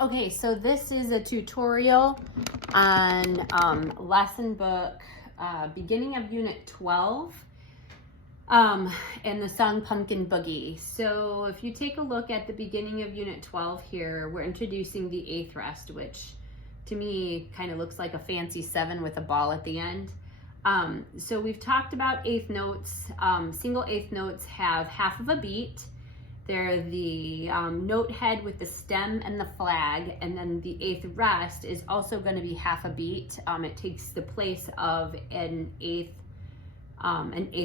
Okay, so this is a tutorial on lesson book beginning of unit 12 and the song Pumpkin Boogie. So if you take a look at the beginning of unit 12 here, we're introducing the eighth rest, which to me kind of looks like a fancy 7 with a ball at the end. So we've talked about eighth notes. Single eighth notes have half of a beat. They're the note head with the stem and the flag, and then the eighth rest is also going to be half a beat. It takes the place of an eighth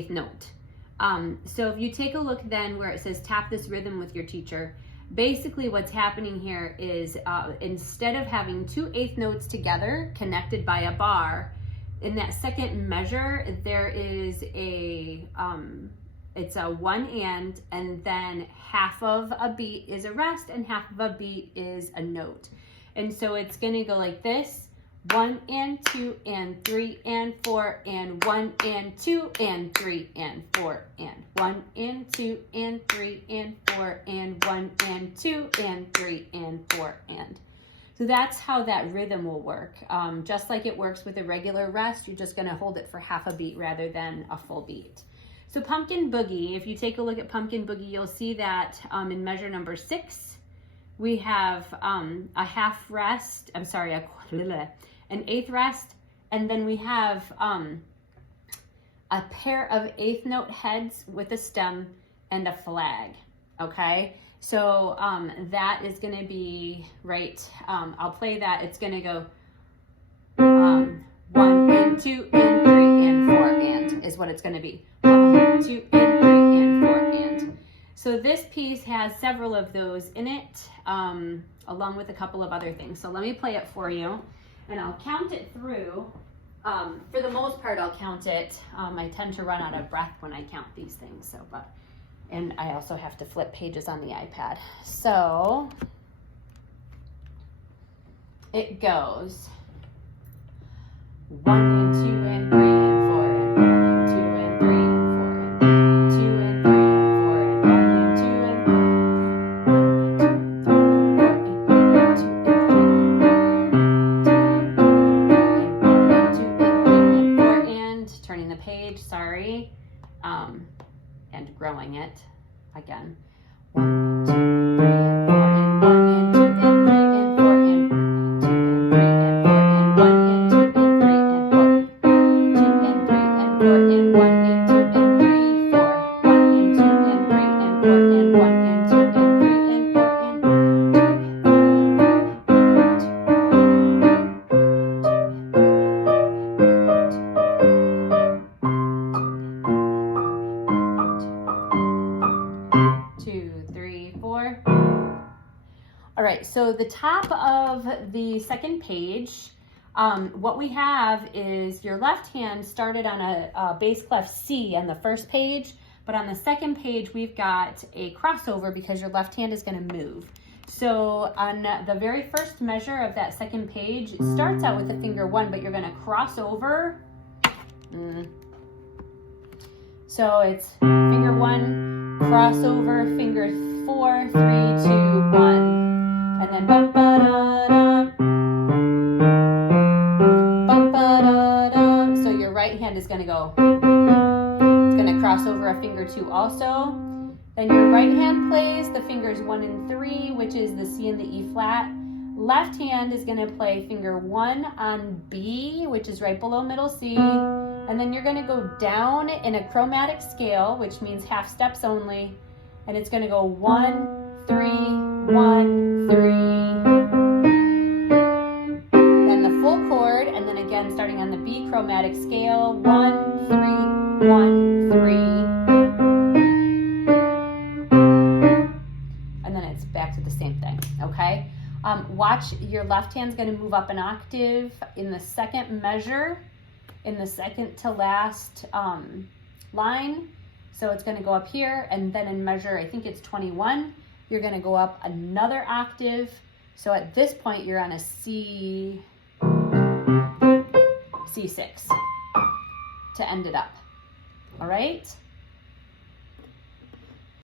note. So if you take a look then where it says tap this rhythm with your teacher, basically what's happening here is instead of having 2 eighth notes together connected by a bar, in that second measure there is it's a 1 and then half of a beat is a rest and half of a beat is a note. And so it's going to go like this: 1 and 2 and 3 and 4 and 1 and 2 and 3 and 4 and 1 and 2 and 3 and 4 and 1 and 2 and 3 and 4 and. So that's how that rhythm will work. Just like it works with a regular rest, you're just going to hold it for half a beat rather than a full beat. So Pumpkin Boogie, if you take a look at Pumpkin Boogie, you'll see that in measure number 6, we have a half rest, an eighth rest, and then we have a pair of eighth note heads with a stem and a flag, okay? So that is gonna be, right, I'll play that, it's gonna go 1 and 2 and 3 and 4 and is what it's gonna be. 1, 2 and 3 and 4 and. So this piece has several of those in it, along with a couple of other things. So let me play it for you, and I'll count it through. For the most part, I'll count it. I tend to run out of breath when I count these things, and I also have to flip pages on the iPad. So it goes 1 and 2 and 3 and 4 and 1 and 2 and 3 and 4 and 2 and 3 and 4 and 1 and 2 and 4 and turning the page, sorry, and growing it again. 1, 2, 3 and 4 and 1 and 2 and 3 and 4 and 2 and 3 and 4 and 1 and 2 and 3 and 4 and 3 and 4 and 1 and 2 and 3 4 1 and 2 and 3 and 4 and 1 and 2 and 3 and 4 and 2, 3, 4. All right, so the top of the second page, what we have is your left hand started on a bass clef C on the first page, but on the second page we've got a crossover because your left hand is going to move. So on the very first measure of that second page, it starts out with the finger 1, but you're going to cross over. So it's finger 1, crossover, finger 4, 3, 2, 1. And then ba-ba-da-da, ba-ba-da-da. So your right hand is going to go, it's going to cross over a finger 2 also. Then your right hand plays the fingers 1 and 3, which is the C and the E flat. Left hand is going to play finger 1 on B, which is right below middle C. And then you're going to go down in a chromatic scale, which means half steps only. And it's going to go 1, 3, 1, 3. Then the full chord, and then again starting on the B chromatic scale, 1, 3, 1, 3. And then it's back to the same thing, okay? Watch, your left hand's going to move up an octave in the second measure, in the second to last line. So it's going to go up here, and then in measure, I think it's 21, you're going to go up another octave. So at this point, you're on a C6 to end it up. All right?